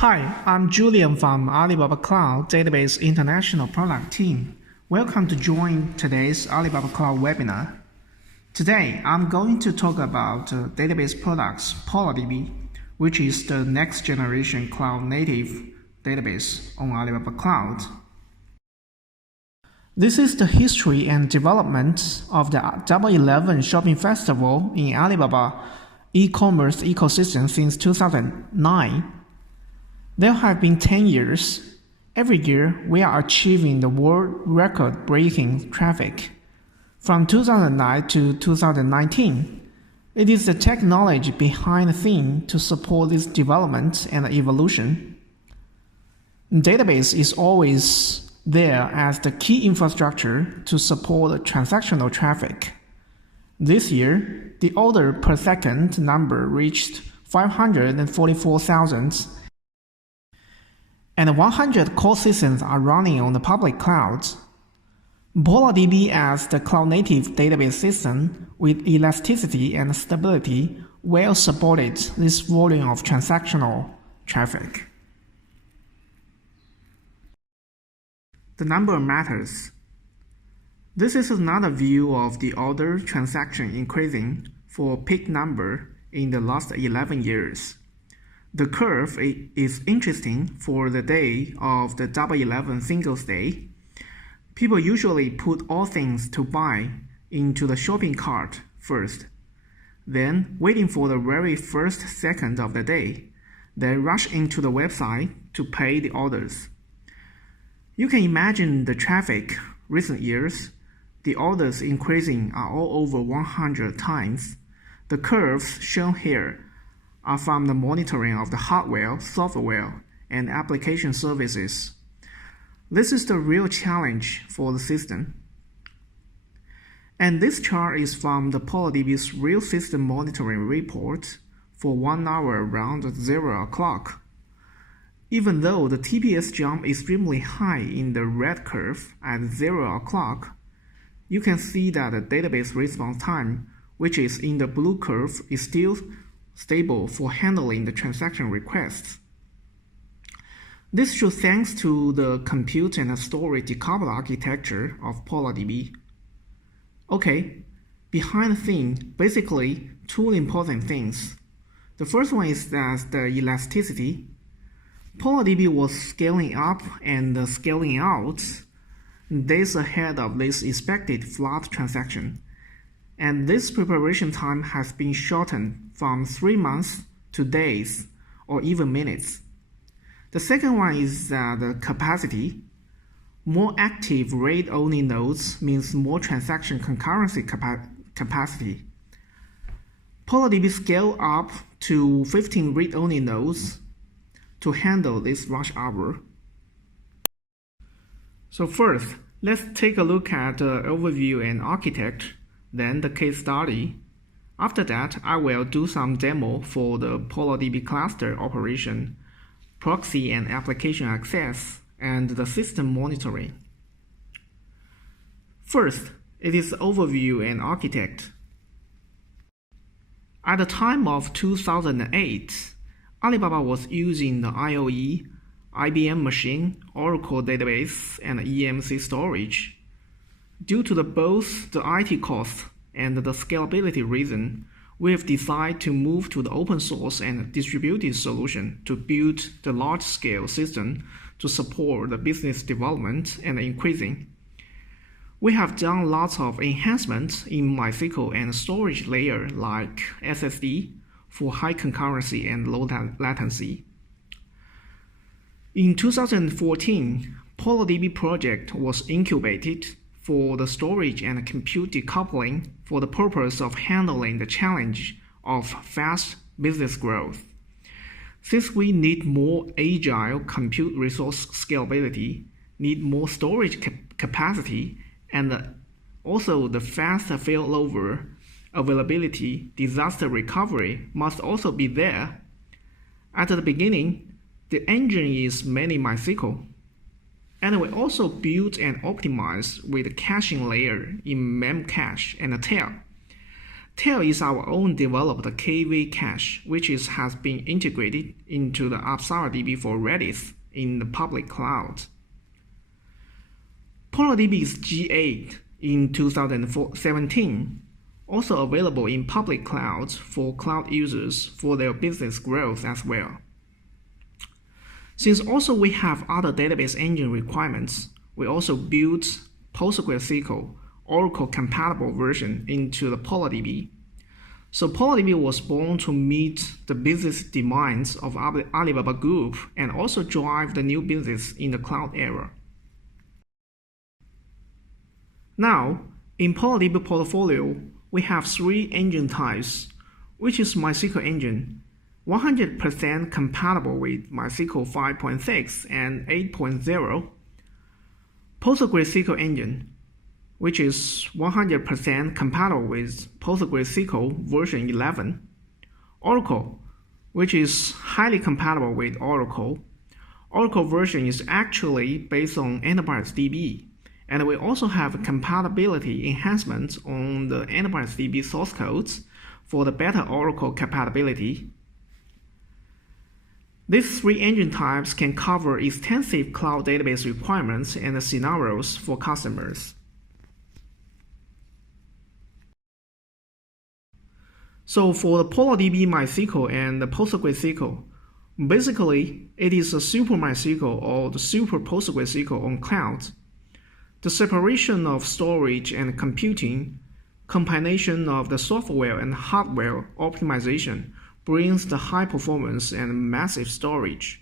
Hi, I'm Julian from Alibaba Cloud Database International Product Team. Welcome to join today's Alibaba Cloud webinar. Today, I'm going to talk about database products PolarDB, which is the next generation cloud-native database on Alibaba Cloud. This is the history and development of the Double 11 Shopping Festival in Alibaba e-commerce ecosystem since 2009. There have been 10 years. Every year, we are achieving the world record-breaking traffic. From 2009 to 2019, it is the technology behind the theme to support this development and evolution. Database is always there as the key infrastructure to support transactional traffic. This year, the order per second number reached 544,000, and 100 core systems are running on the public clouds. PolarDB as the cloud-native database system with elasticity and stability well supported this volume of transactional traffic. The number matters. This is another view of the order transaction increasing for peak number in the last 11 years. The curve is interesting for the day of the Double 11 Singles Day. People usually put all things to buy into the shopping cart first, then waiting for the very first second of the day, then rush into the website to pay the orders. You can imagine the traffic recent years. The orders increasing are all over 100 times. The curves shown here are from the monitoring of the hardware, software, and application services. This is the real challenge for the system. And this chart is from the PolarDB's real system monitoring report for 1 hour around 0 o'clock. Even though the TPS jump extremely high in the red curve at 0 o'clock, you can see that the database response time, which is in the blue curve, is still stable for handling the transaction requests. This should thanks to the compute and storage decoupled architecture of PolarDB. Okay, behind the theme, basically two important things. The first one is that the elasticity. PolarDB was scaling up and scaling out days ahead of this expected flood transaction. And this preparation time has been shortened from 3 months to days or even minutes. The second one is the capacity. More active read-only nodes means more transaction concurrency capacity. PolarDB scaled up to 15 read-only nodes to handle this rush hour. So first, let's take a look at the overview and architecture, then the case study. After that, I will do some demo for the PolarDB cluster operation, proxy and application access, and the system monitoring. First, it is overview and architect. At the time of 2008, Alibaba was using the IOE, IBM machine, Oracle database, and EMC storage. Due to both the IT cost and the scalability reason, we have decided to move to the open source and distributed solution to build the large-scale system to support the business development and increasing. We have done lots of enhancements in MySQL and storage layer like SSD for high concurrency and low latency. In 2014, PolarDB project was incubated for the storage and compute decoupling for the purpose of handling the challenge of fast business growth. Since we need more agile compute resource scalability, need more storage capacity, and also the fast failover availability, disaster recovery must also be there. At the beginning, the engine is mainly MySQL. And we also built and optimized with the caching layer in Memcache and tail. Tail is our own developed KV cache, which has been integrated into the PolarDB for Redis in the public cloud. PolarDB is G8 in 2017, also available in public clouds for cloud users for their business growth as well. Since also we have other database engine requirements, we also built PostgreSQL Oracle compatible version into the PolarDB. So PolarDB was born to meet the business demands of Alibaba Group and also drive the new business in the cloud era. Now, in PolarDB portfolio, we have 3 engine types, which is MySQL engine, 100% compatible with MySQL 5.6 and 8.0, PostgreSQL engine, which is 100% compatible with PostgreSQL version 11, Oracle, which is highly compatible with Oracle. Oracle version is actually based on Enterprise DB, and we also have compatibility enhancements on the Enterprise DB source codes for the better Oracle compatibility. These 3 engine types can cover extensive cloud database requirements and scenarios for customers. So for the PolarDB MySQL and the PostgreSQL, basically it is a super MySQL or the super PostgreSQL on cloud. The separation of storage and computing, combination of the software and hardware optimization brings the high performance and massive storage.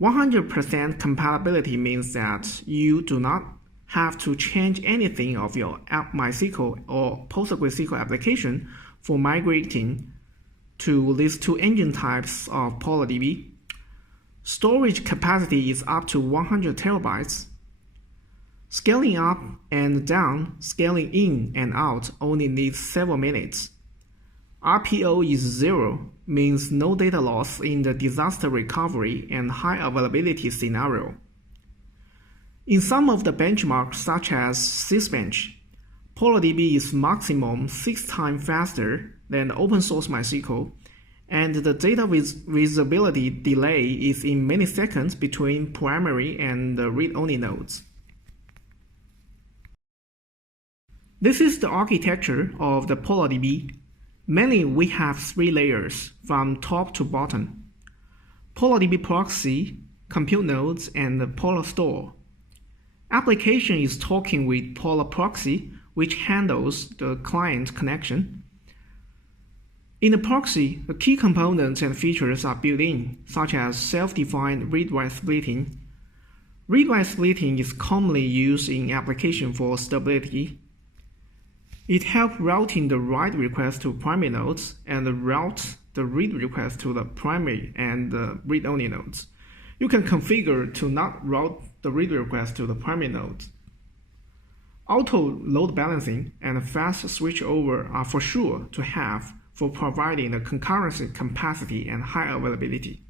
100% compatibility means that you do not have to change anything of your MySQL or PostgreSQL application for migrating to these 2 engine types of PolarDB. Storage capacity is up to 100 terabytes. Scaling up and down, scaling in and out only needs several minutes. RPO is 0, means no data loss in the disaster recovery and high availability scenario. In some of the benchmarks such as Sysbench, PolarDB is maximum 6 times faster than open source MySQL, and the data visibility delay is in milliseconds between primary and the read-only nodes. This is the architecture of the PolarDB. Mainly, we have 3 layers from top to bottom: PolarDB proxy, compute nodes, and the Polar store. Application is talking with Polar proxy, which handles the client connection. In the proxy, the key components and features are built in, such as self-defined read-write splitting. Read-write splitting is commonly used in application for stability. It helps routing the write request to primary nodes and route the read request to the primary and the read-only nodes. You can configure to not route the read request to the primary nodes. Auto load balancing and fast switchover are for sure to have for providing the concurrency capacity and high availability.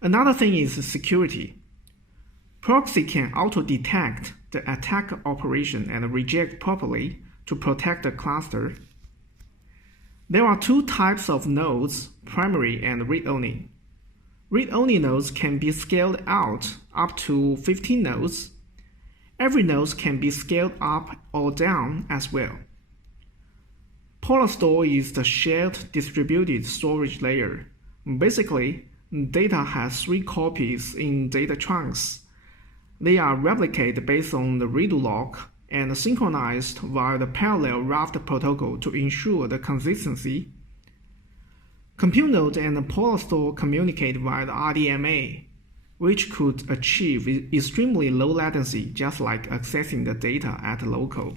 Another thing is security. Proxy can auto-detect the attack operation and reject properly to protect the cluster. There are 2 types of nodes, primary and read-only. Read-only nodes can be scaled out up to 15 nodes. Every node can be scaled up or down as well. Polar store is the shared distributed storage layer. Basically, data has 3 copies in data chunks. They are replicated based on the redo lock and synchronized via the parallel raft protocol to ensure the consistency. Compute node and the Polar store communicate via the RDMA, which could achieve extremely low latency, just like accessing the data at local.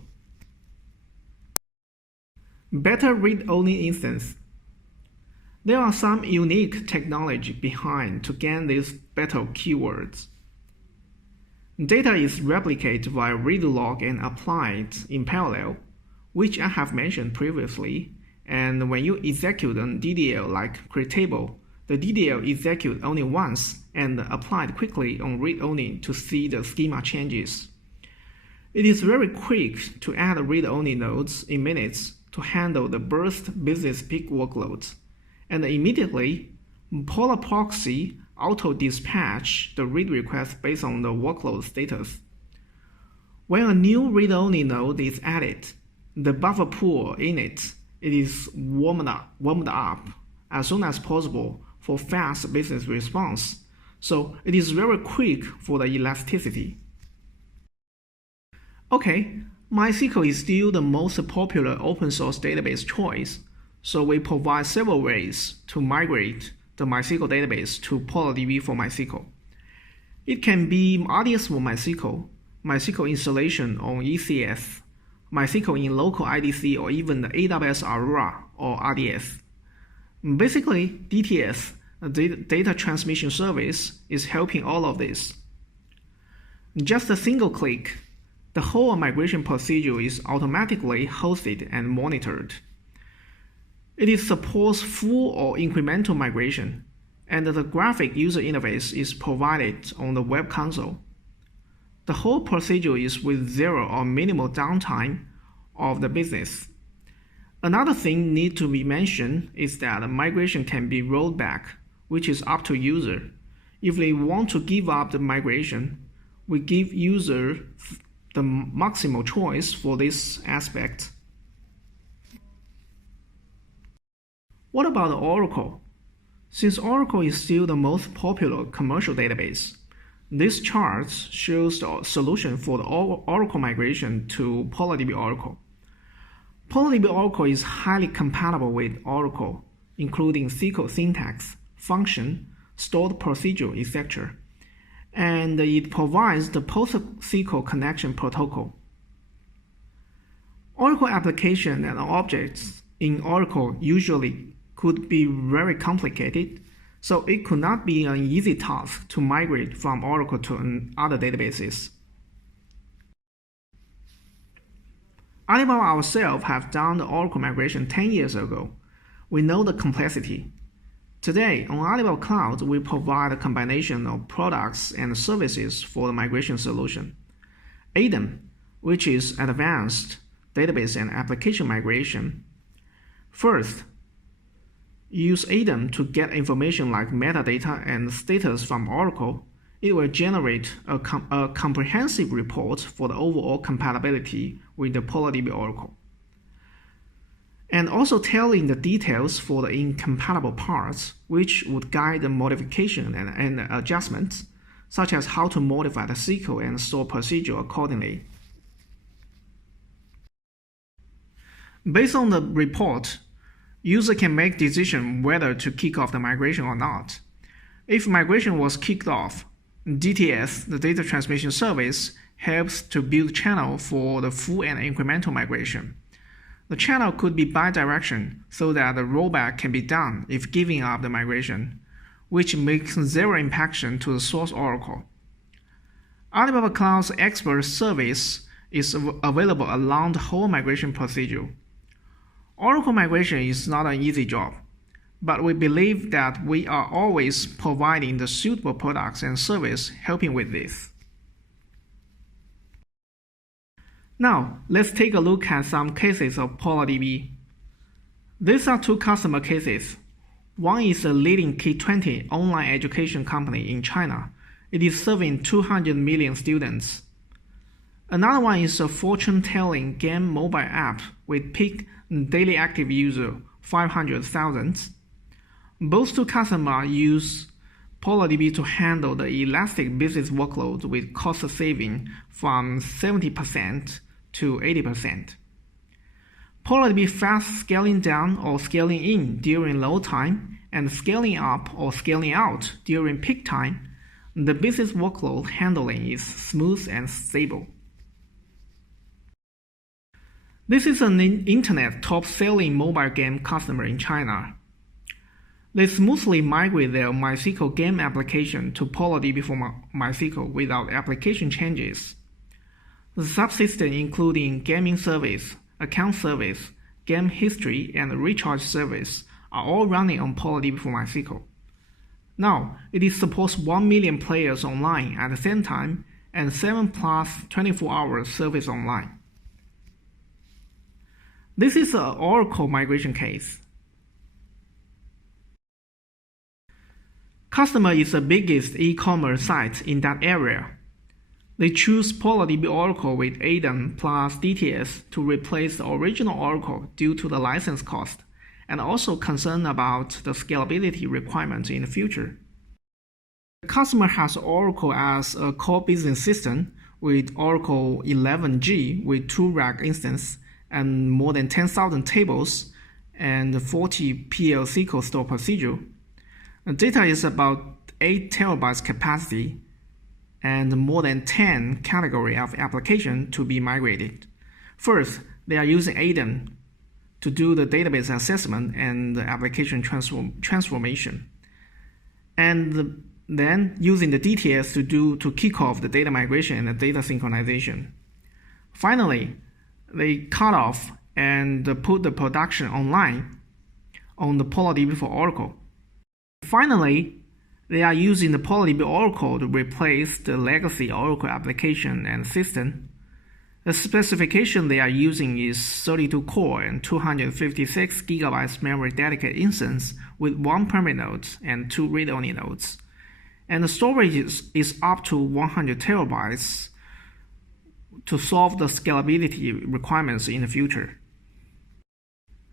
Better read-only instance. There are some unique technology behind to gain these better keywords. Data is replicated via redo log and applied in parallel, which I have mentioned previously, and when you execute an DDL like create table, the DDL execute only once and applied quickly on read-only to see the schema changes. It is very quick to add read-only nodes in minutes to handle the burst business peak workloads, and immediately Polar proxy auto-dispatch the read request based on the workload status. When a new read-only node is added, the buffer pool in it is warmed up as soon as possible for fast business response, so it is very quick for the elasticity. Okay, MySQL is still the most popular open source database choice, so we provide several ways to migrate the MySQL database to PolarDB for MySQL. It can be RDS for MySQL, MySQL installation on ECS, MySQL in local IDC, or even the AWS Aurora or RDS. Basically, DTS, the data transmission service, is helping all of this. Just a single click, the whole migration procedure is automatically hosted and monitored. It supports full or incremental migration, and the graphic user interface is provided on the web console. The whole procedure is with zero or minimal downtime of the business. Another thing need to be mentioned is that the migration can be rolled back, which is up to user. If they want to give up the migration, we give user the maximal choice for this aspect. What about Oracle? Since Oracle is still the most popular commercial database, this chart shows the solution for the Oracle migration to PolarDB Oracle. PolarDB Oracle is highly compatible with Oracle, including SQL syntax, function, stored procedure, etc. And it provides the PostgreSQL connection protocol. Oracle application and objects in Oracle usually could be very complicated, so it could not be an easy task to migrate from Oracle to other databases. Alibaba ourselves have done the Oracle migration 10 years ago. We know the complexity. Today, on Alibaba Cloud, we provide a combination of products and services for the migration solution. ADAM, which is Advanced Database and Application Migration. First, use ADAM to get information like metadata and status from Oracle. It will generate a comprehensive report for the overall compatibility with the PolarDB Oracle, and also telling the details for the incompatible parts, which would guide the modification and adjustments, such as how to modify the SQL and store procedure accordingly. Based on the report, user can make decision whether to kick off the migration or not. If migration was kicked off, DTS, the data transmission service, helps to build channel for the full and incremental migration. The channel could be bidirectional so that the rollback can be done if giving up the migration, which makes zero impaction to the source Oracle. Alibaba Cloud's expert service is available along the whole migration procedure. Oracle migration is not an easy job, but we believe that we are always providing the suitable products and service helping with this. Now, let's take a look at some cases of PolarDB. These are two customer cases. One is a leading K-20 online education company in China. It is serving 200 million students. Another one is a fortune-telling game mobile app with peak daily active user 500,000. Both two customers use PolarDB to handle the elastic business workload with cost saving from 70% to 80%. PolarDB fast scaling down or scaling in during load time and scaling up or scaling out during peak time. The business workload handling is smooth and stable. This is an internet top-selling mobile game customer in China. They smoothly migrate their MySQL game application to PolarDB for MySQL without application changes. The subsystem including gaming service, account service, game history, and recharge service are all running on PolarDB for MySQL. Now, it supports 1 million players online at the same time and 7+ 24-hour service online. This is an Oracle migration case. Customer is the biggest e-commerce site in that area. They choose PolarDB Oracle with ADAM plus DTS to replace the original Oracle due to the license cost, and also concerned about the scalability requirements in the future. The customer has Oracle as a core business system with Oracle 11G with 2 rack instances and more than 10,000 tables and 40 PL SQL store procedure. The data is about 8 terabytes capacity and more than 10 category of application to be migrated. First, they are using ADAM to do the database assessment and the application transformation. And then using the DTS to kick off the data migration and the data synchronization. Finally, they cut off and put the production online on the PolarDB for Oracle. Finally, they are using the PolarDB Oracle to replace the legacy Oracle application and system. The specification they are using is 32 core and 256 GB memory dedicated instance with 1 permit node and 2 read-only nodes. And the storage is up to 100 terabytes to solve the scalability requirements in the future.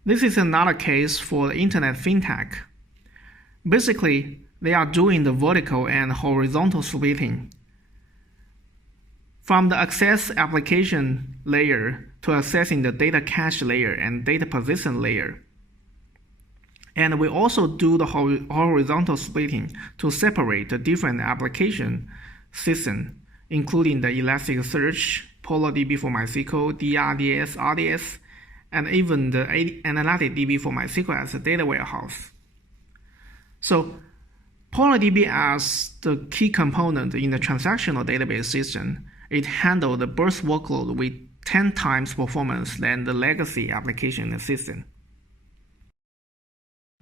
This is another case for the Internet FinTech. Basically, they are doing the vertical and horizontal splitting from the access application layer to accessing the data cache layer and data position layer. And we also do the horizontal splitting to separate the different application systems, including the Elasticsearch, PolarDB for MySQL, DRDS, RDS, and even the AnalyticDB for MySQL as a data warehouse. So PolarDB as the key component in the transactional database system, it handles the burst workload with 10 times performance than the legacy application system.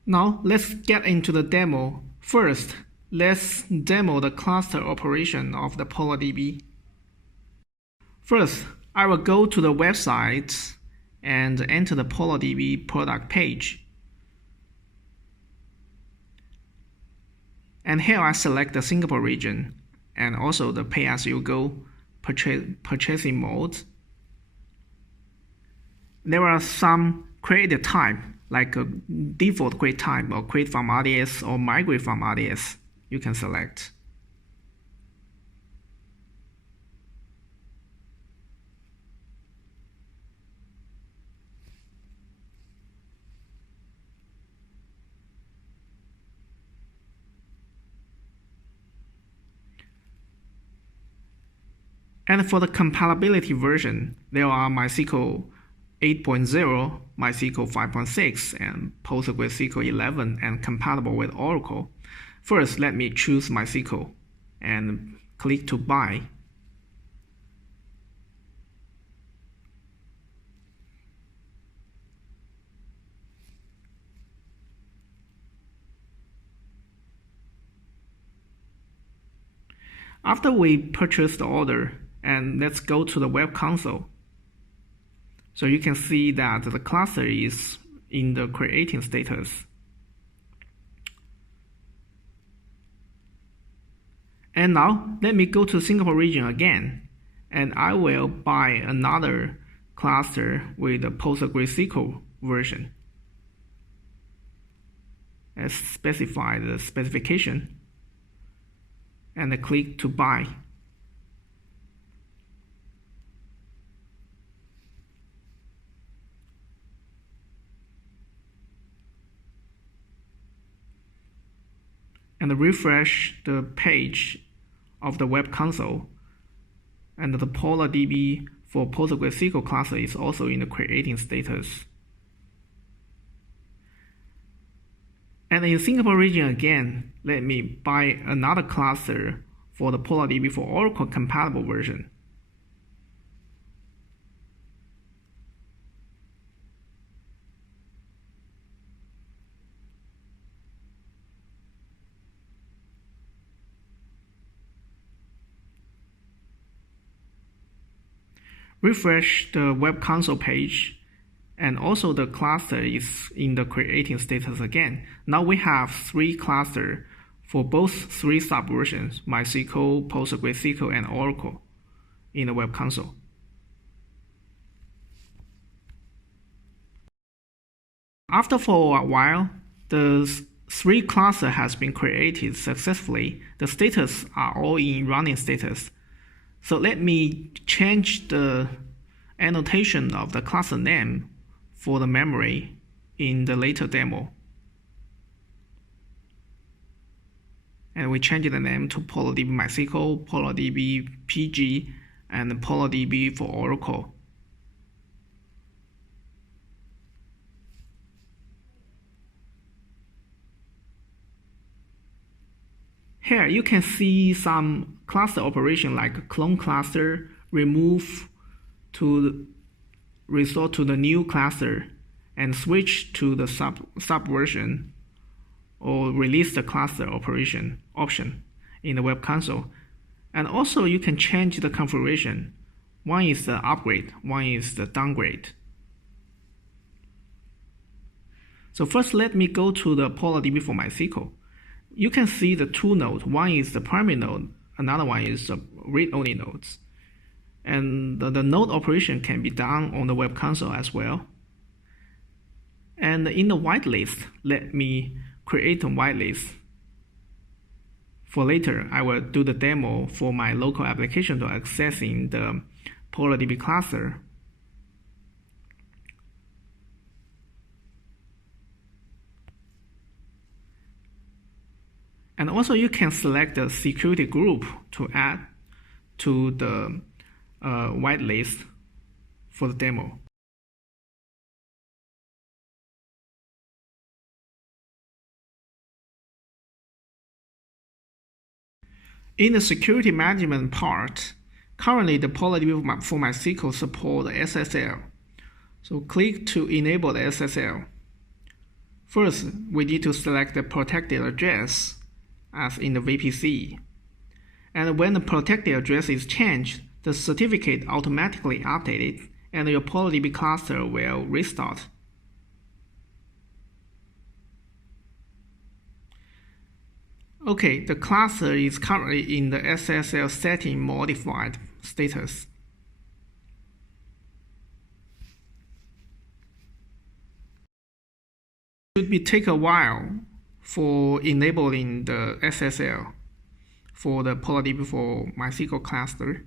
Now let's get into the demo. First, let's demo the cluster operation of the PolarDB. First, I will go to the website and enter the PolarDB product page. And here I select the Singapore region and also the pay-as-you-go purchasing mode. There are some create type like a default create type or create from RDS or migrate from RDS you can select. And for the compatibility version, there are MySQL 8.0, MySQL 5.6, and PostgreSQL 11 and compatible with Oracle. First, let me choose MySQL and click to buy. After we purchase the order, and let's go to the web console. So you can see that the cluster is in the creating status. And now let me go to Singapore region again, and I will buy another cluster with the PostgreSQL version. Let's specify the specification and click to buy. And refresh the page of the web console, and the PolarDB for PostgreSQL cluster is also in the creating status. And in Singapore region again, let me buy another cluster for the PolarDB for Oracle compatible version. Refresh the web console page And also the cluster is in the creating status again. Now we have 3 clusters for both 3 subversions, MySQL, PostgreSQL, and Oracle in the Web Console. After for a while, the 3 cluster has been created successfully. The status are all in running status. So let me change the annotation of the cluster name for the memory in the later demo. And we change the name to PolarDB MySQL, PolarDB PG, and PolarDB for Oracle. Here you can see some cluster operation like clone cluster, remove to restore to the new cluster, and switch to the subversion or release the cluster operation option in the Web Console. And also you can change the configuration. One is the upgrade, one is the downgrade. So first let me go to the PolarDB for MySQL. You can see the 2 nodes. One is the primary node, another one is the read-only nodes. And the node operation can be done on the Web Console as well. And in the whitelist, let me create a whitelist. For later, I will do the demo for my local application to accessing the PolarDB cluster. And also you can select the security group to add to the whitelist for the demo. In the security management part, currently the PolarDB for MySQL support SSL. So click to enable the SSL. First, we need to select the protected address as in the VPC. And when the protected address is changed, the certificate automatically updated and your PolarDB cluster will restart. Okay, the cluster is currently in the SSL setting modified status. It should take a while for enabling the SSL for the PolarDB for MySQL cluster.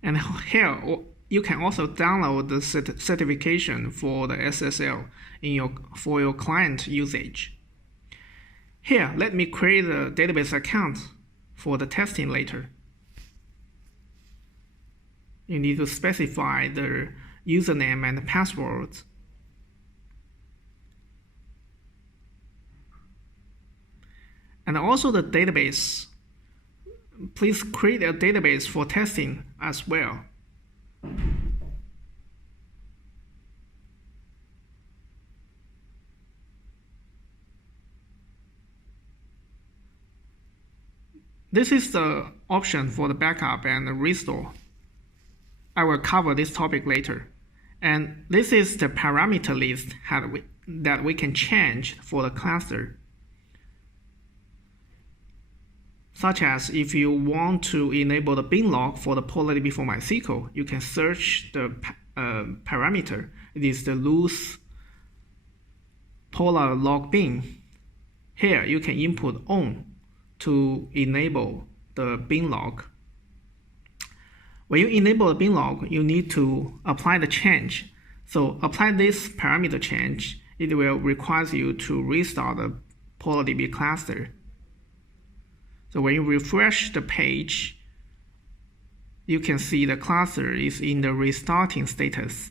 And here you can also download the certification for the SSL for your client usage. Here, let me create a database account for the testing later. You need to specify the username and password. And also the database. Please create a database for testing as well. This is the option for the backup and the restore. I will cover this topic later. And this is the parameter list that we can change for the cluster. Such as if you want to enable the bin log for the PolarDB for MySQL, you can search the parameter. It is the loose polar log bin. Here you can input on to enable the bin log. When you enable the bin log, you need to apply the change. So apply this parameter change. It will require you to restart the PolarDB cluster. So when you refresh the page, you can see the cluster is in the restarting status.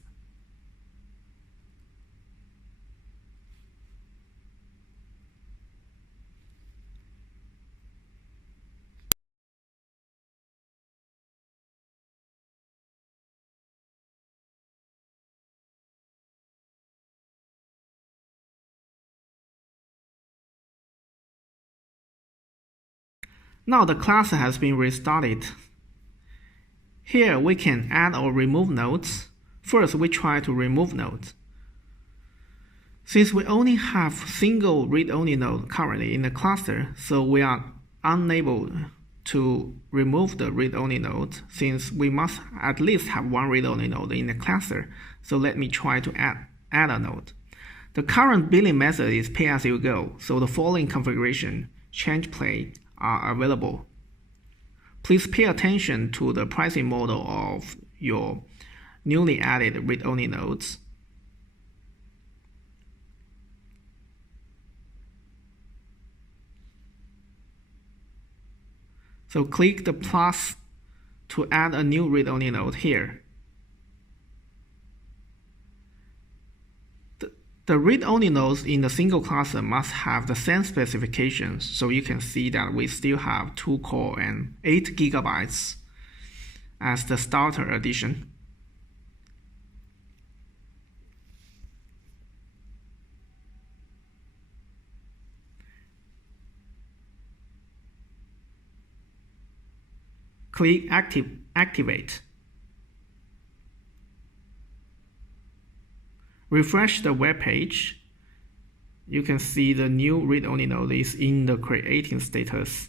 Now the class has been restarted. Here we can add or remove nodes. First, we try to remove nodes. Since we only have single read-only node currently in the cluster, so we are unable to remove the read-only node since we must at least have one read-only node in the cluster. So let me try to add a node. The current billing method is pay-as-you-go, so the following configuration change play are available. Please pay attention to the pricing model of your newly added read-only nodes. So click the plus to add a new read-only node here. The read-only nodes in the single cluster must have the same specifications, so you can see that we still have 2 core and 8 GB as the starter edition. Click Activate. Refresh the web page. You can see the new read-only node is in the creating status.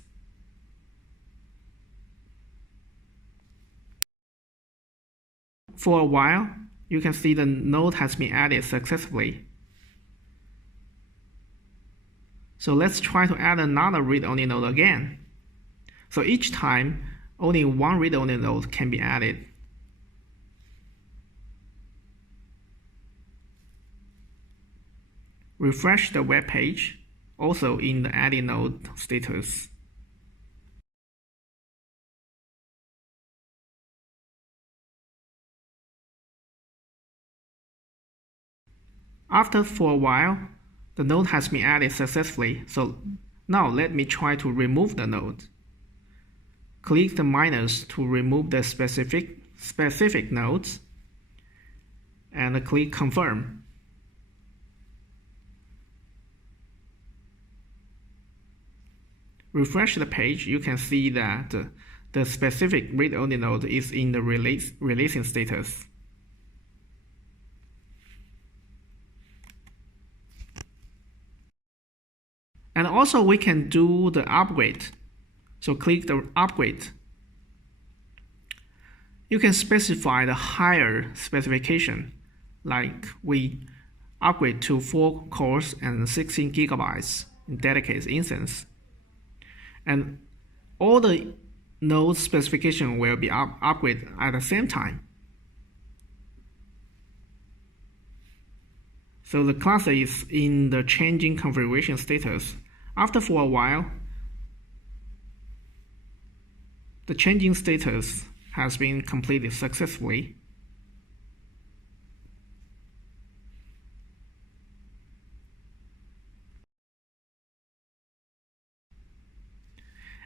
For a while, you can see the node has been added successfully. So let's try to add another read-only node again. So each time, only one read-only node can be added. Refresh the web page, also in the added node status. After for a while, the node has been added successfully, so now let me try to remove the node. Click the minus to remove the specific nodes, and click Confirm. Refresh the page, you can see that the specific read-only node is in the releasing status. And also we can do the upgrade. So click the upgrade. You can specify the higher specification, like we upgrade to 4 cores and 16 GB in dedicated instance. And all the node specification will be upgraded at the same time. So the cluster is in the changing configuration status. After for a while, the changing status has been completed successfully.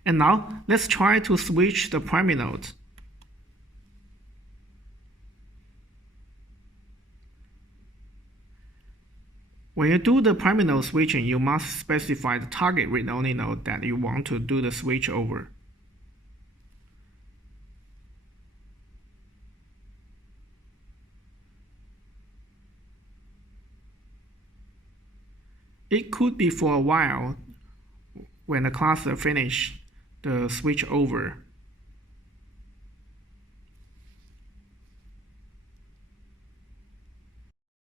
And now, let's try to switch the primary node. When you do the primary node switching, you must specify the target read-only node that you want to do the switch over. It could be for a while when the cluster finishes the switch over.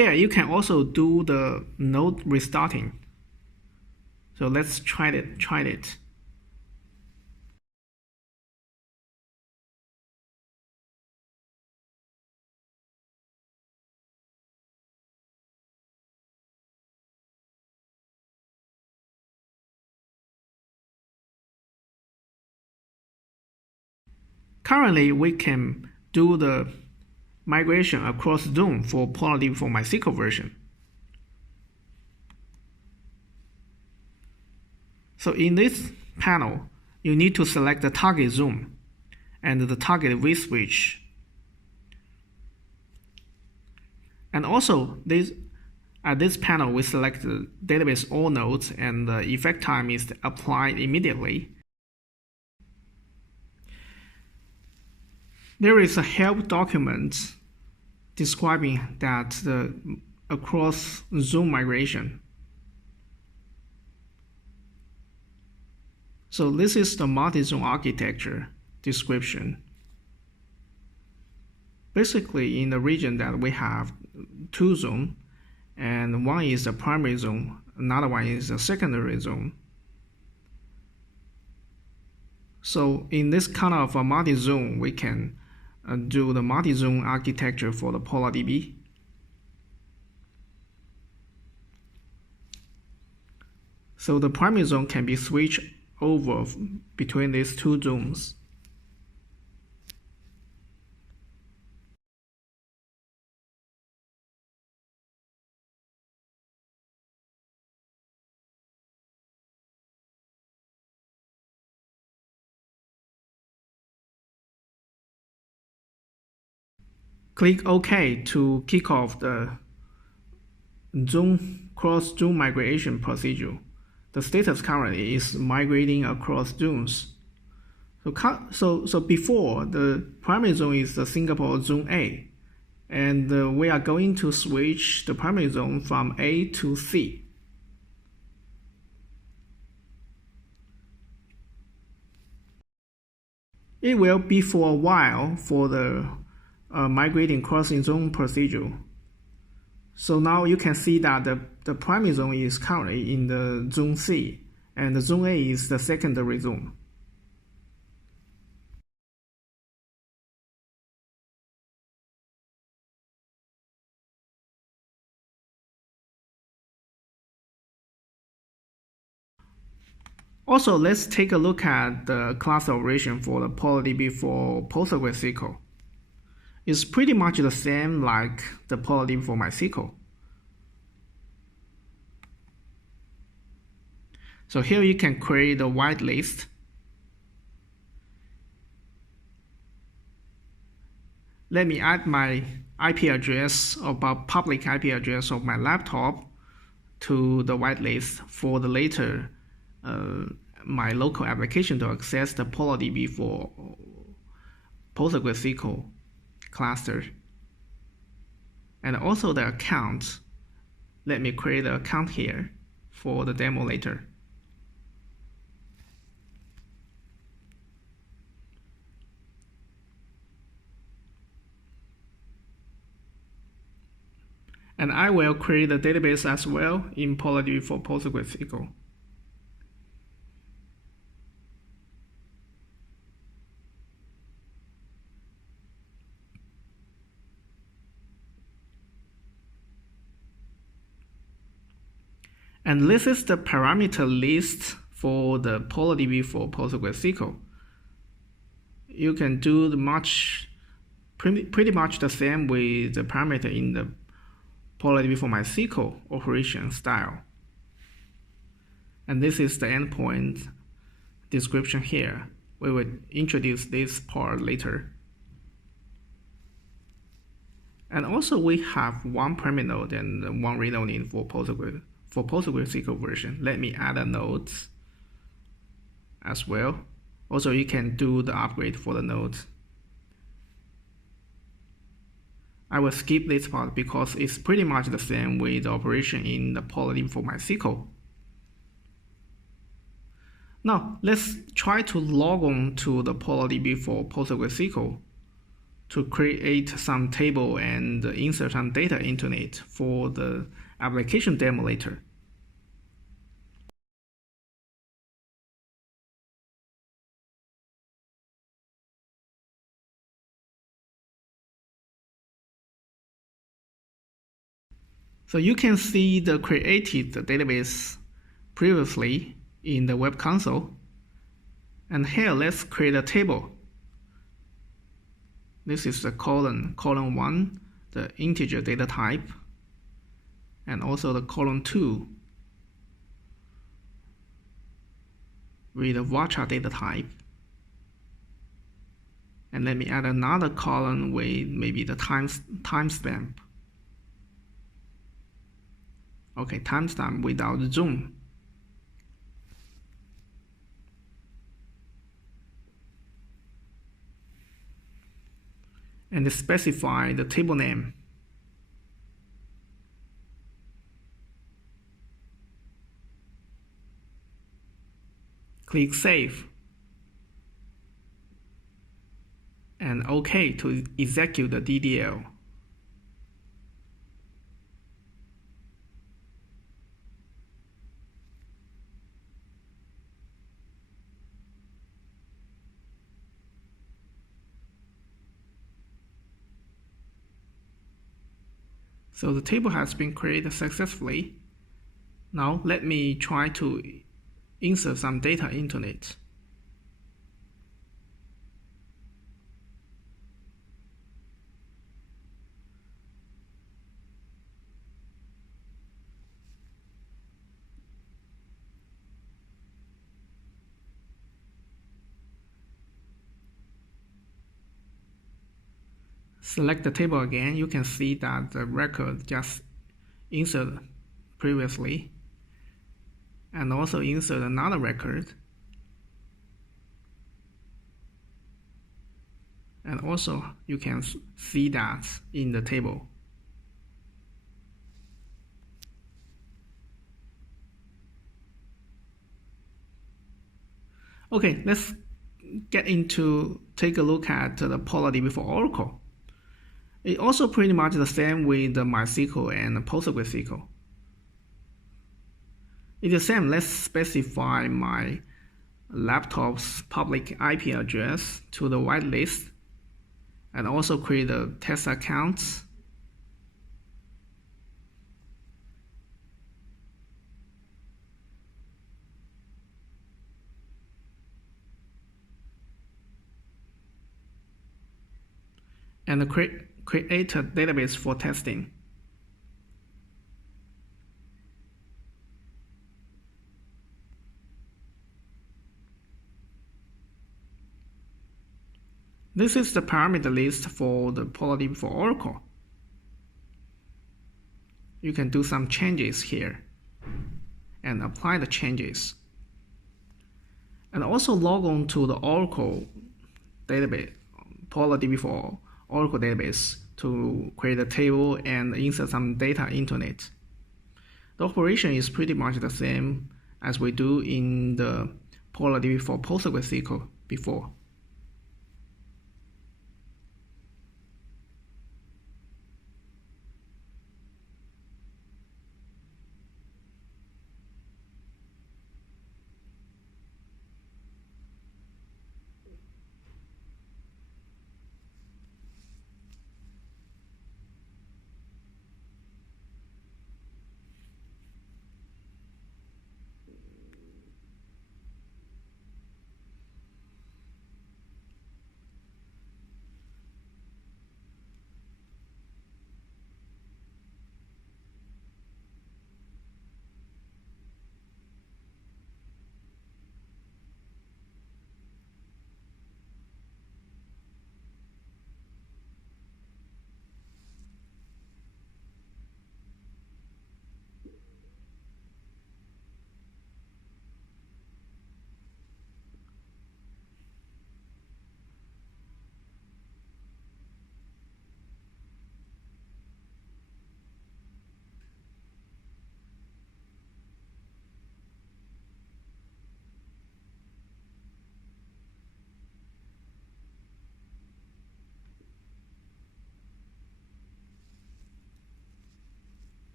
Here you can also do the node restarting. So let's try it. Currently, we can do the migration across Zhou for PolarDB for MySQL version. So in this panel, you need to select the target Zhou and the target vSwitch. And also, at this panel, we select the database all nodes, and the effect time is applied immediately. There is a help document describing that the across zone migration. So this is the multi-zone architecture description. Basically, in the region that we have two zones, and one is the primary zone, another one is the secondary zone. So in this kind of a multi-zone, we can do the multi-zone architecture for the PolarDB. So the primary zone can be switched over between these two zones. Click OK to kick off the cross-zone migration procedure. The status currently is migrating across zones. So before, the primary zone is the Singapore Zone A, and we are going to switch the primary zone from A to C. It will be for a while for the migrating crossing zone procedure. So now you can see that the primary zone is currently in the zone C, and the zone A is the secondary zone. Also, let's take a look at the class operation for the PolarDB for PostgreSQL. It's pretty much the same like the PolarDB for MySQL. So here you can create a whitelist. Let me add my IP address or public IP address of my laptop to the whitelist for the later my local application to access the PolarDB for PostgreSQL cluster. And also the account. Let me create an account here for the demo later. And I will create a database as well in PolarDB for PostgreSQL. And this is the parameter list for the PolarDB for PostgreSQL. You can do pretty much the same with the parameter in the PolarDB for MySQL operation style. And this is the endpoint description here. We will introduce this part later. And also we have one primary node and one read only for PostgreSQL version. Let me add a node as well. Also, you can do the upgrade for the node. I will skip this part because it's pretty much the same with the operation in the PolarDB for MySQL. Now, let's try to log on to the PolarDB for PostgreSQL to create some table and insert some data into it for the application demo later. So you can see the created database previously in the web console. And here, let's create a table. This is the colon 1, the integer data type, and also the colon 2 with the varchar data type. And let me add another column with maybe the timestamp. Okay, timestamp without zone. and specify the table name. Click Save and OK to execute the DDL. So the table has been created successfully. Now let me try to insert some data into it. Select the table again. You can see that the record just inserted previously, and also insert another record, and also you can see that in the table. Okay, let's take a look at the PolarDB for Oracle. It's also pretty much the same with the MySQL and PostgreSQL. It's the same. Let's specify my laptop's public IP address to the whitelist, and also create a test account. And create a database for testing. This is the parameter list for the PolarDB for Oracle. You can do some changes here and apply the changes. And also log on to the Oracle database, PolarDB for Oracle database, to create a table and insert some data into it. The operation is pretty much the same as we do in the PolarDB for PostgreSQL before.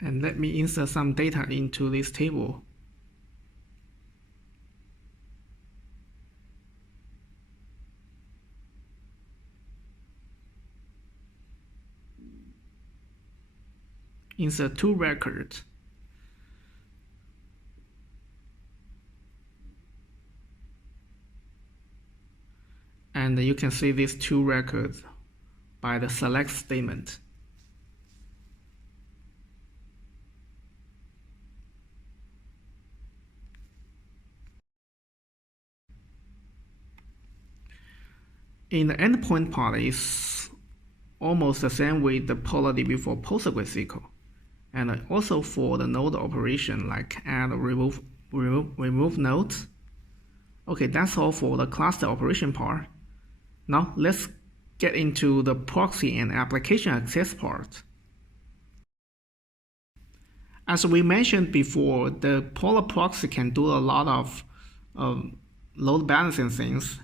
And let me insert some data into this table. Insert 2 records. And you can see these 2 records by the select statement. In the endpoint part, is almost the same with the PolarDB for PostgreSQL, and also for the node operation like add, remove, remove nodes. Okay, that's all for the cluster operation part. Now let's get into the proxy and application access part. As we mentioned before, the Polar proxy can do a lot of load balancing things.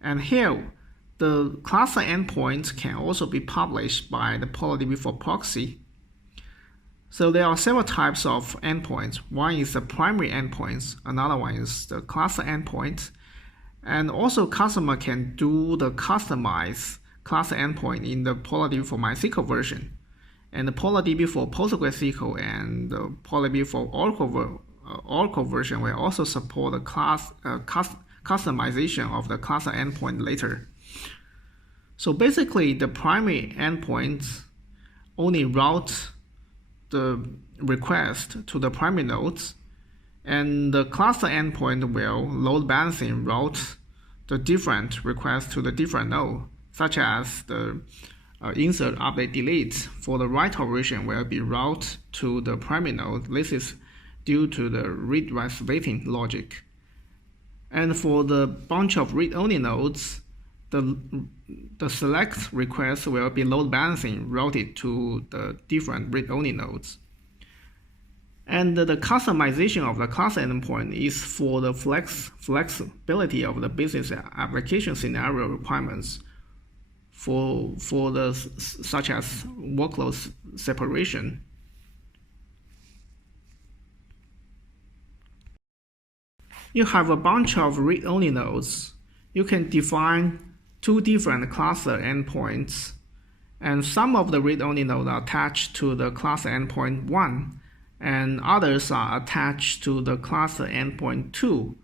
And here, the cluster endpoints can also be published by the PolarDB for proxy. So there are several types of endpoints. One is the primary endpoints, another one is the cluster endpoint. And also customer can do the customized cluster endpoint in the PolarDB for MySQL version. And the PolarDB for PostgreSQL and the PolarDB for Oracle version will also support the customization of the cluster endpoint later. So basically, the primary endpoints only route the request to the primary nodes, and the cluster endpoint will load balancing route the different requests to the different node, such as the insert, update, delete for the write operation will be routed to the primary node. This is due to the read-write splitting logic. And for the bunch of read-only nodes, the select request will be load balancing routed to the different read-only nodes. And the customization of the cluster endpoint is for the flexibility of the business application scenario requirements for the such as workload separation. You have a bunch of read-only nodes. You can define two different cluster endpoints, and some of the read-only nodes are attached to the cluster endpoint 1, and others are attached to the cluster endpoint 2.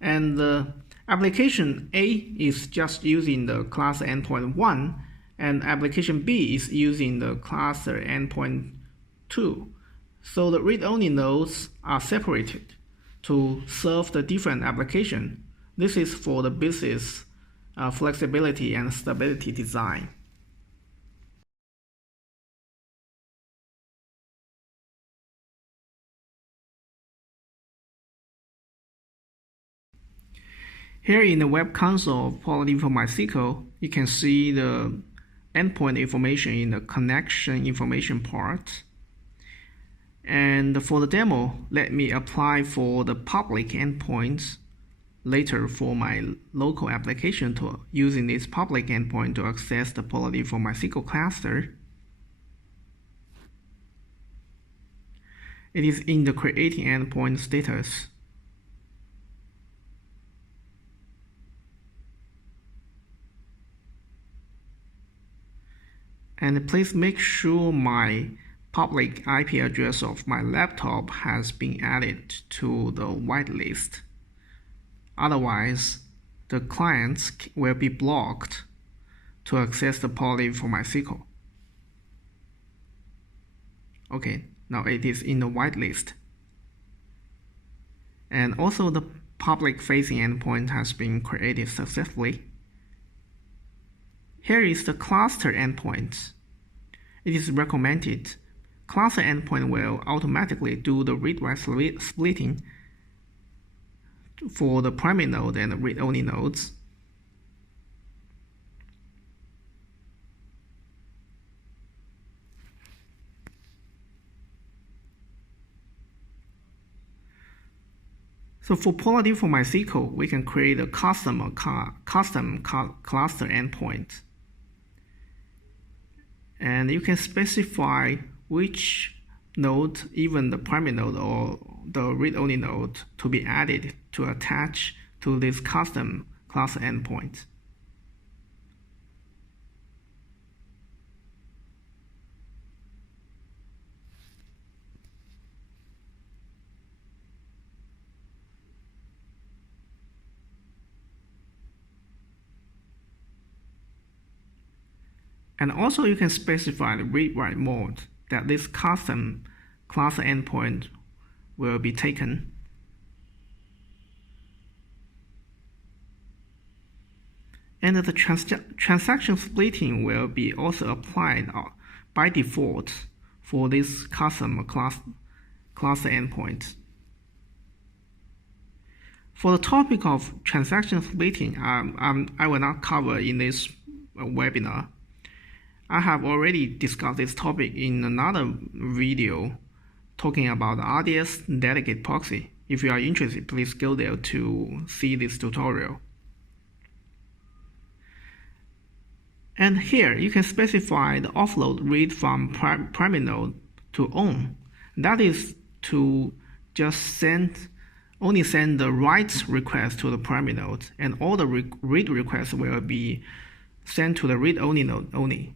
And the application A is just using the cluster endpoint 1, and application B is using the cluster endpoint 2. So the read-only nodes are separated to serve the different application. This is for the business flexibility and stability design. Here in the web console of PolarDB for MySQL, you can see the endpoint information in the connection information part. And for the demo, let me apply for the public endpoints later for my local application to using this public endpoint to access the PolarDB for MySQL cluster. It is in the creating endpoint status. And please make sure my public IP address of my laptop has been added to the whitelist. Otherwise, the clients will be blocked to access the PolarDB for MySQL. Okay, now it is in the whitelist. And also the public facing endpoint has been created successfully. Here is the cluster endpoint. It is recommended. Cluster endpoint will automatically do the read-write splitting for the primary node and the read-only nodes. So for PolarDB for MySQL, we can create a custom cluster endpoint. And you can specify which node, even the primary node or the read-only node, to be added to attach to this custom cluster endpoint. And also you can specify the read-write mode that this custom cluster endpoint will be taken. And the transaction splitting will be also applied by default for this custom cluster endpoint. For the topic of transaction splitting, I will not cover in this webinar. I have already discussed this topic in another video talking about RDS delegate proxy. If you are interested, please go there to see this tutorial. And here you can specify the offload read from primary node to on. That is to just only send the write request to the primary node, and all the read requests will be sent to the read-only node only.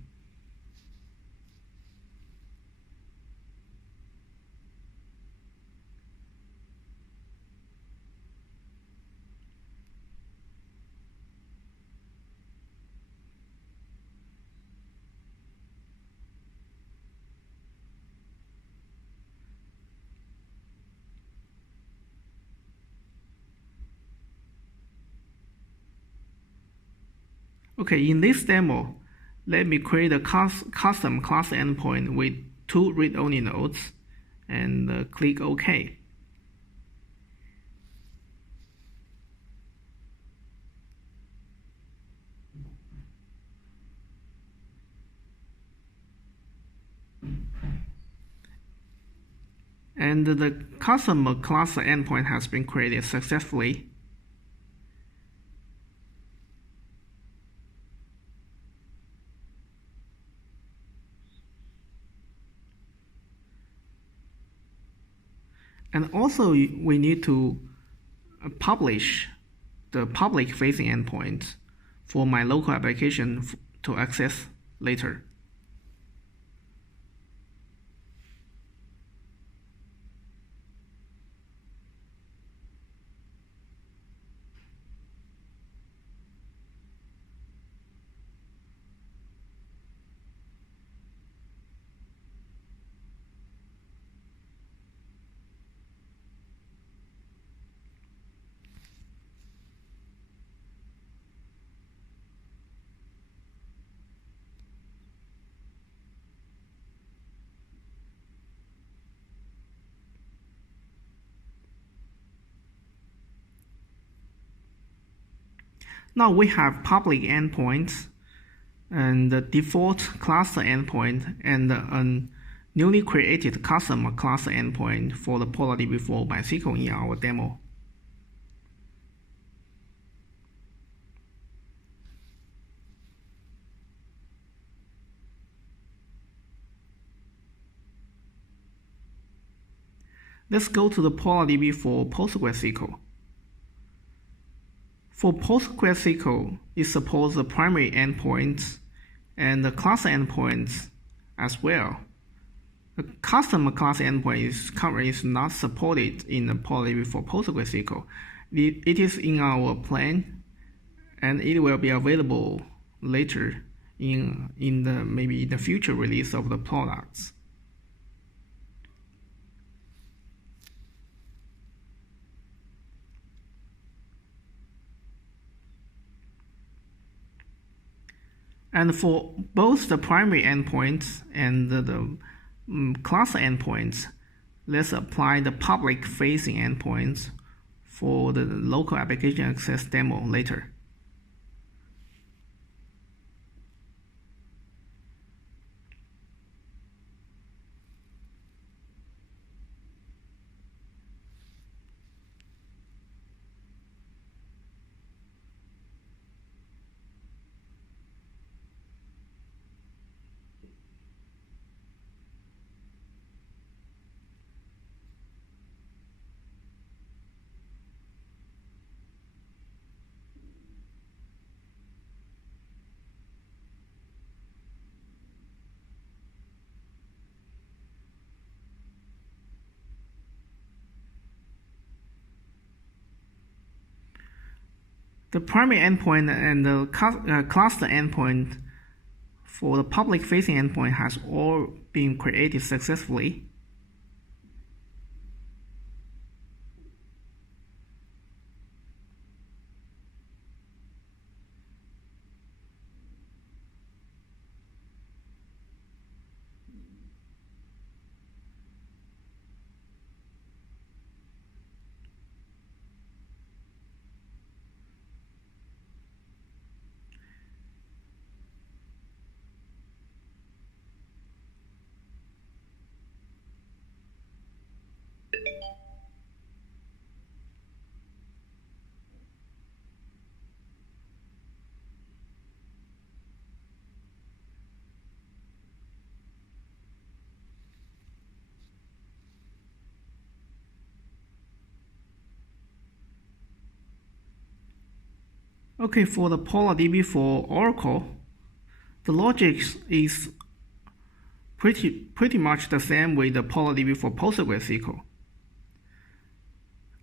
Okay, in this demo, let me create a custom class endpoint with 2 read-only nodes and click OK. And the custom class endpoint has been created successfully. And also, we need to publish the public-facing endpoint for my local application to access later. Now we have public endpoints and the default cluster endpoint and a newly created custom cluster endpoint for the PolarDB for MySQL in our demo. Let's go to the PolarDB for PostgreSQL. For PostgreSQL, it supports the primary endpoints and the cluster endpoints as well. The custom class endpoint currently is not supported in the PolarDB for PostgreSQL. It is in our plan, and it will be available later in maybe the future release of the products. And for both the primary endpoints and the cluster endpoints, let's apply the public-facing endpoints for the local application access demo later. The primary endpoint and the cluster endpoint for the public-facing endpoint has all been created successfully. Okay, for the PolarDB for Oracle, the logic is pretty much the same with the PolarDB for PostgreSQL.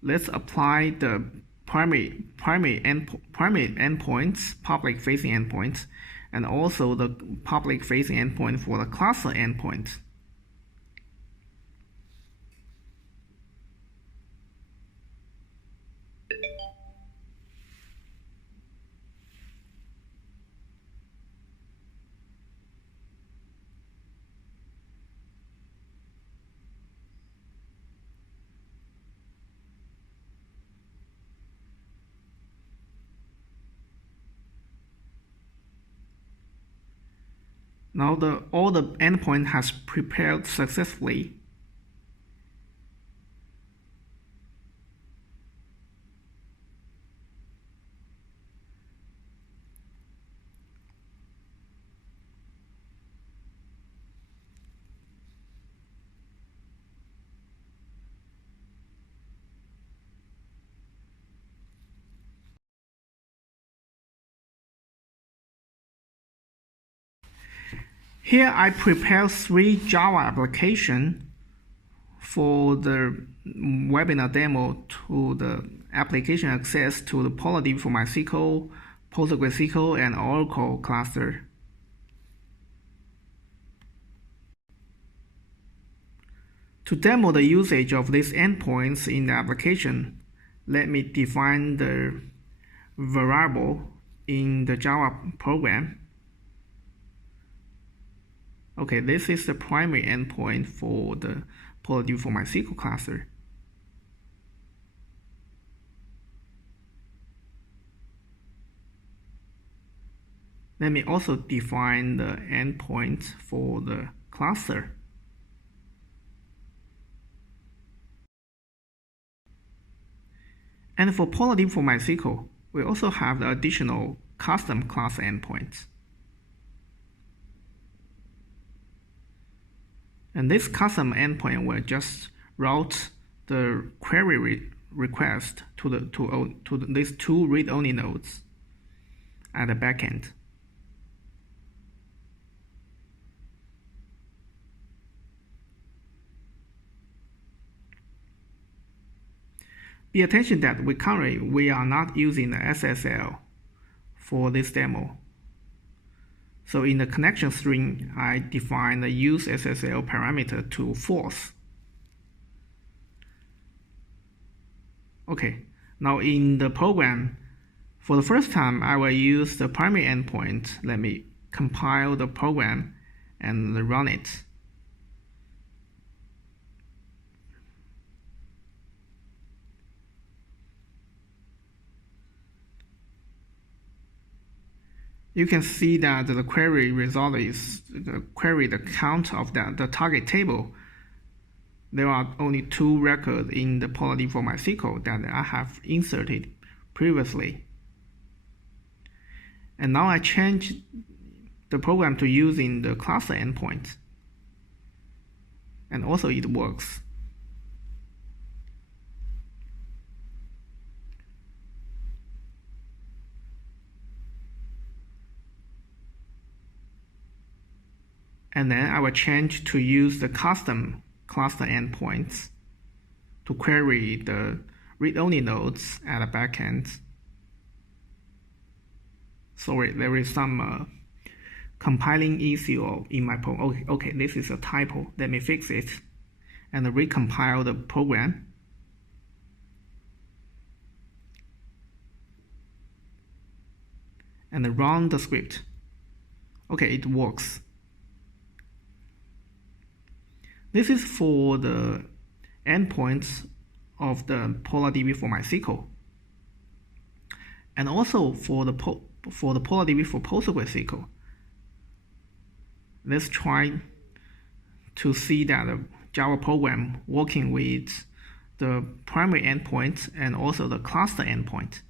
Let's apply the primary endpoints, public facing endpoints, and also the public facing endpoint for the cluster endpoint. Now all the endpoint has prepared successfully. Here I prepare 3 Java applications for the webinar demo to the application access to the PolarDB for MySQL, PostgreSQL, and Oracle cluster. To demo the usage of these endpoints in the application, let me define the variable in the Java program. Okay, this is the primary endpoint for the PolarDB for MySQL cluster. Let me also define the endpoint for the cluster. And for PolarDB for MySQL, we also have the additional custom class endpoints. And this custom endpoint will just route the query request to these 2 read-only nodes at the backend. Pay attention that we are not using the SSL for this demo. So in the connection string, I define the use SSL parameter to false. Okay, now in the program, for the first time, I will use the primary endpoint. Let me compile the program and run it. You can see that the query result is the count of the target table. There are only 2 records in the PolarDB for MySQL that I have inserted previously. And now I change the program to using the cluster endpoint. And also it works. And then I will change to use the custom cluster endpoints to query the read-only nodes at the backend. Sorry, there is some compiling issue in my program. Okay, this is a typo. Let me fix it and recompile the program. And run the script. Okay, it works. This is for the endpoints of the PolarDB for MySQL, and also for the PolarDB for PostgreSQL. Let's try to see that the Java program working with the primary endpoint and also the cluster endpoint.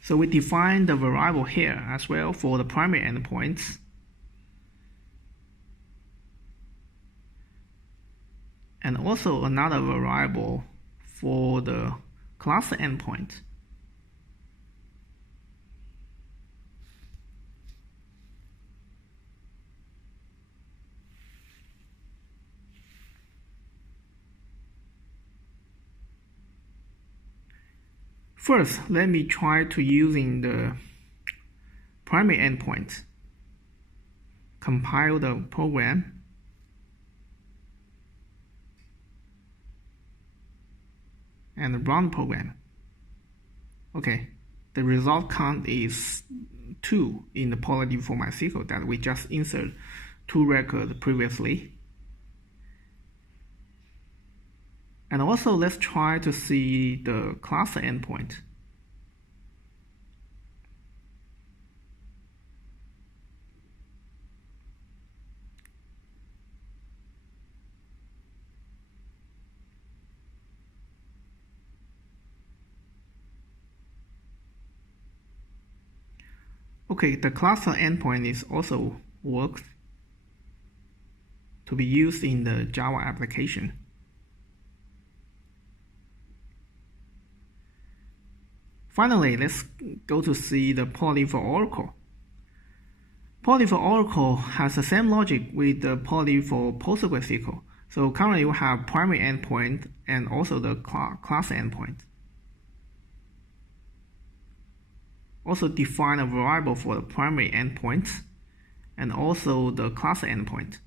So we define the variable here as well for the primary endpoints. And also another variable for the class endpoint. First, let me try to using the primary endpoint. Compile the program. And run the program. Okay, the result count is 2 in the PolarDB for MySQL that we just insert 2 records previously. And also let's try to see the class endpoint. Okay, the cluster endpoint is also works to be used in the Java application. Finally, let's go to see the PolarDB for Oracle. PolarDB for Oracle has the same logic with the PolarDB for PostgreSQL. So currently we have primary endpoint and also the class endpoint. Also define a variable for the primary endpoint and also the class endpoint.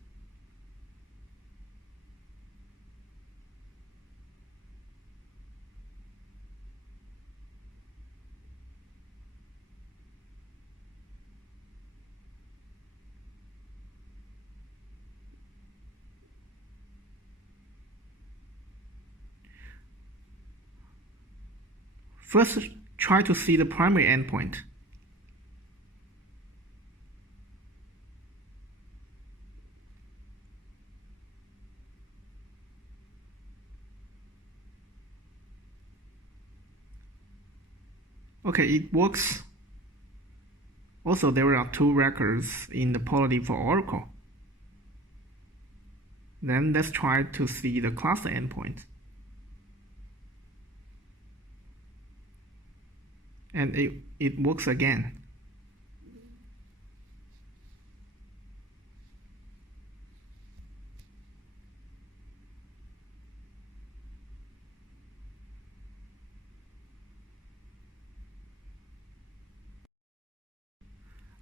First, try to see the primary endpoint. Okay, it works. Also, there are 2 records in the PolarDB for Oracle. Then let's try to see the class endpoint. And it works again.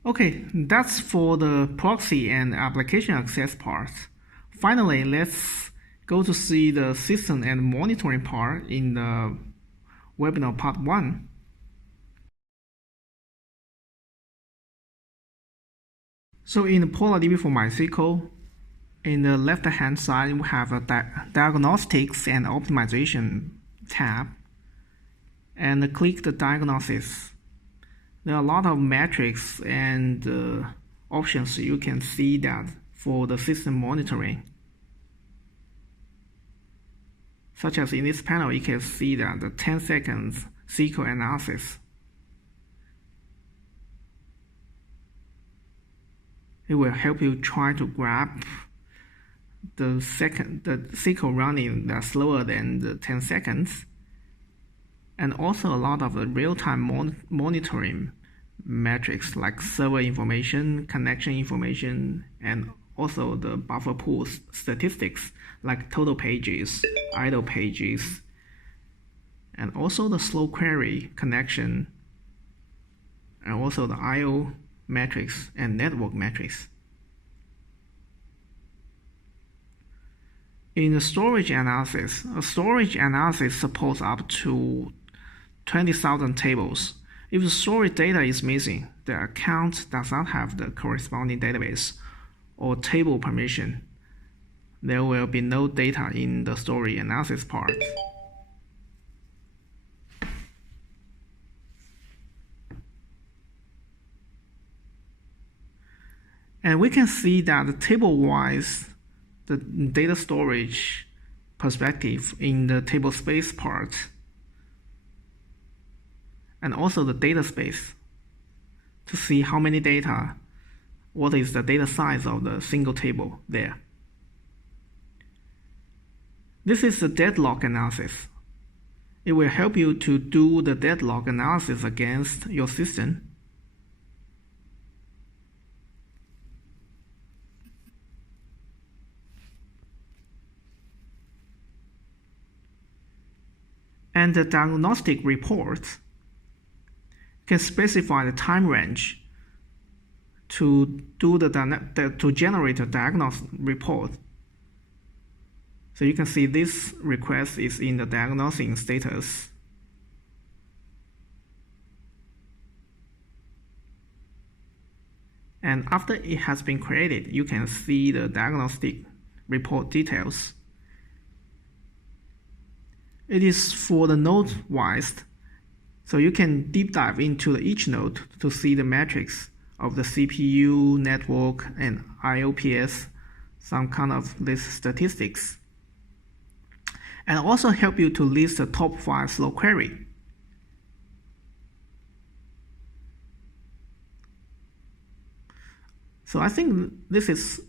Okay, that's for the proxy and application access part. Finally, let's go to see the system and monitoring part in the webinar part 1. So in the PolarDB for MySQL, in the left-hand side, we have a diagnostics and optimization tab. And click the diagnosis. There are a lot of metrics and options you can see that for the system monitoring. Such as in this panel, you can see that the 10 seconds SQL analysis. It will help you try to grab the SQL running that's slower than the 10 seconds. And also a lot of the real-time monitoring metrics like server information, connection information, and also the buffer pool statistics like total pages, idle pages, and also the slow query connection, and also the I/O metrics and network metrics. In the storage analysis, a storage analysis supports up to 20,000 tables. If the storage data is missing, the account does not have the corresponding database or table permission, there will be no data in the storage analysis part. And we can see that the table-wise, the data storage perspective in the table space part, and also the data space to see how many data, what is the data size of the single table there. This is the deadlock analysis. It will help you to do the deadlock analysis against your system. And the diagnostic report can specify the time range to generate a diagnostic report. So you can see this request is in the diagnosing status. And after it has been created, you can see the diagnostic report details. It is for the node wise, so you can deep dive into each node to see the metrics of the CPU, network, and IOPS, some kind of these statistics. And also help you to list the top 5 slow query. So I think this is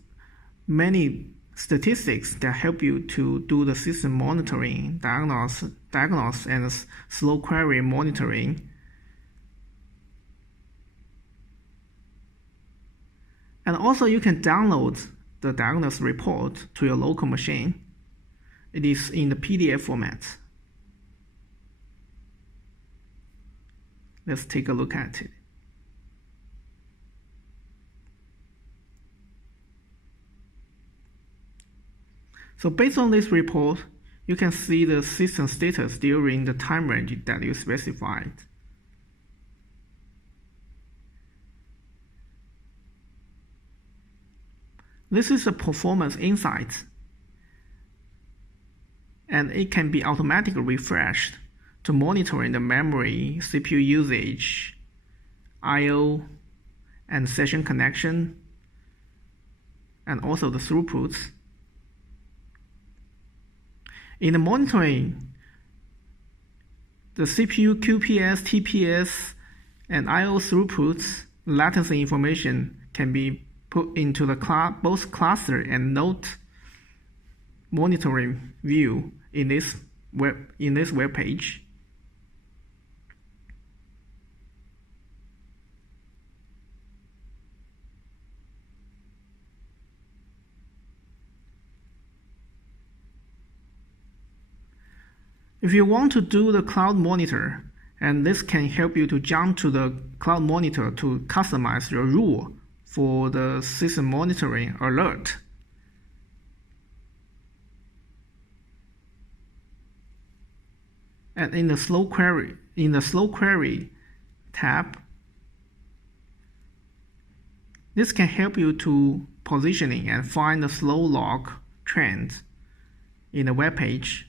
many statistics that help you to do the system monitoring, diagnose and slow query monitoring. And also you can download the diagnosis report to your local machine. It is in the PDF format. Let's take a look at it. So based on this report, you can see the system status during the time range that you specified. This is a performance insight, and it can be automatically refreshed to monitoring the memory, CPU usage, I/O, and session connection, and also the throughputs. In the monitoring, the CPU, QPS, TPS, and I/O throughputs, latency information can be put into the both cluster and node monitoring view in this web page. If you want to do the cloud monitor, and this can help you to jump to the cloud monitor to customize your rule for the system monitoring alert. And in the slow query tab, this can help you to positioning and find the slow log trend in the web page.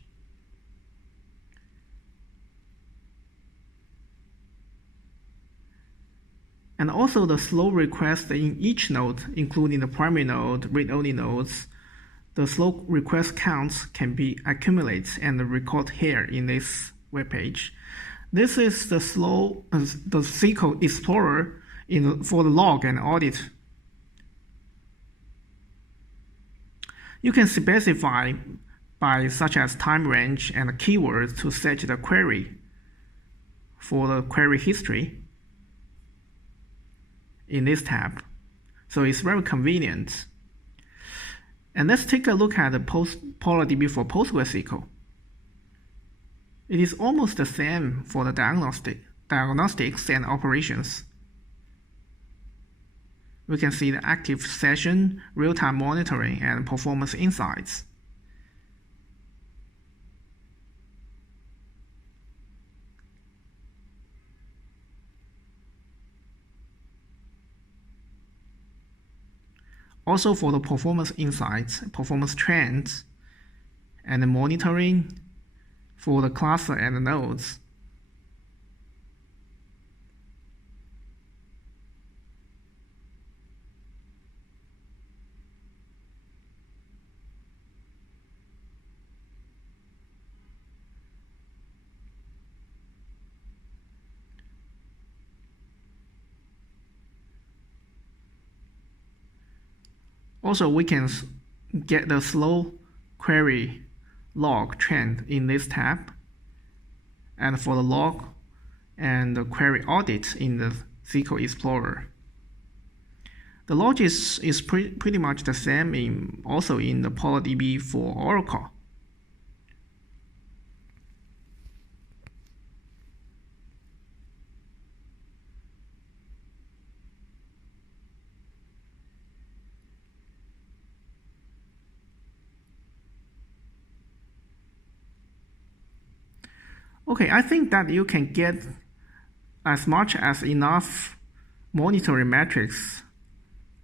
And also the slow request in each node, including the primary node, read-only nodes, the slow request counts can be accumulated and recorded here in this web page. This is the SQL Explorer for the log and audit. You can specify by such as time range and keywords to set the query for the query history in this tab. So it's very convenient. And let's take a look at the PolarDB for PostgreSQL. It is almost the same for the diagnostics and operations. We can see the active session, real-time monitoring, and performance insights. Also for the performance insights, performance trends, and the monitoring for the cluster and the nodes. Also, we can get the slow query log trend in this tab. and for the log and the query audit in the SQL Explorer. The logic is pretty much the same also in the PolarDB for Oracle. Okay, I think that you can get as much as enough monitoring metrics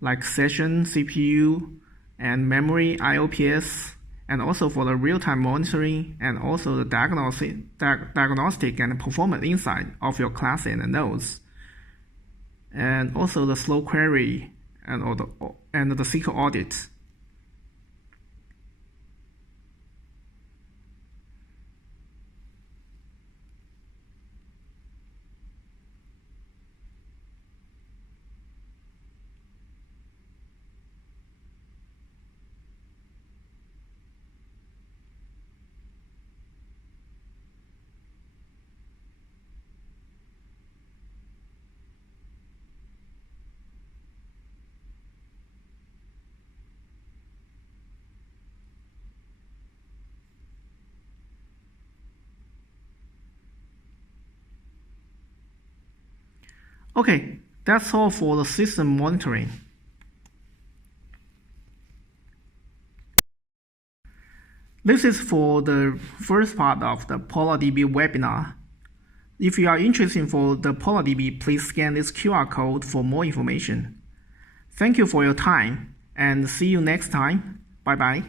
like session, CPU, and memory, IOPS, and also for the real-time monitoring and also the diagnostic and performance insight of your class and the nodes, and also the slow query and the SQL audit. Okay, that's all for the system monitoring. This is for the first part of the PolarDB webinar. If you are interested for the PolarDB, please scan this QR code for more information. Thank you for your time and see you next time. Bye bye.